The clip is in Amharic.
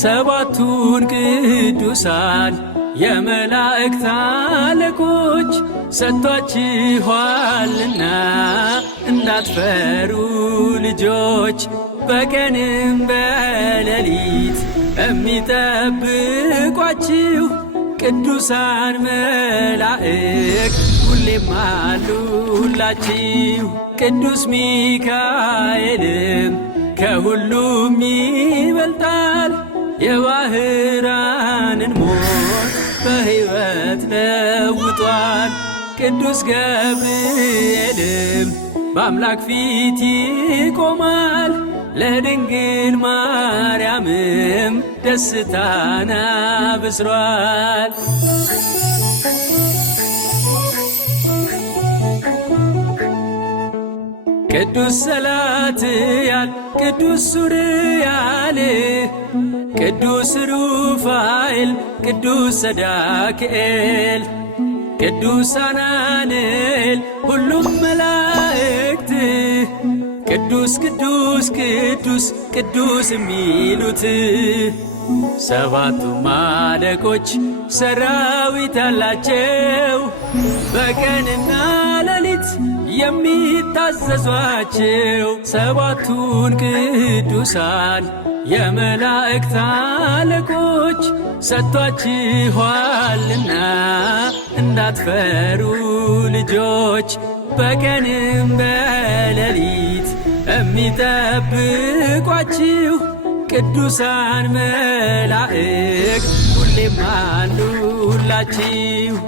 ሰባቱን ቅዱሳን የመላእክት አለቆች ሰጥቷችኋልና እንዳትፈሩ ልጆች። በቀንም በሌሊት የሚጠብቋችሁ ቅዱሳን መላእክት ሁሌም አሉላችሁ። ቅዱስ ሚካኤልም ከሁሉም ይበልጣል፣ የባህራንን ሞት በሕይወት ለውጧል። ቅዱስ ገብርኤልም በአምላክ ፊት ይቆማል፣ ለድንግል ማርያምም ደስታን አብስሯል። ቅዱስ ሰላትያል፣ ቅዱስ ሱርያል፣ ቅዱስ ሩፋኤል፣ ቅዱስ ሰዳክኤል፣ ቅዱስ አናንኤል ሁሉም መላእክት ቅዱስ ቅዱስ ቅዱስ ቅዱስ የሚሉት ሰባቱም አለቆች ሰራዊት አላቸው፣ በቀንና ሌሊት የሚታዘዟቸው። ሰባቱን ቅዱሳን የመላእክት አለቆች ሰጥቷችኋልና እንዳትፈሩ ልጆች። በቀንም በሌሊት የሚጠብቋችሁ ቅዱሳን መላእክት ሁሌም አሉላችሁ።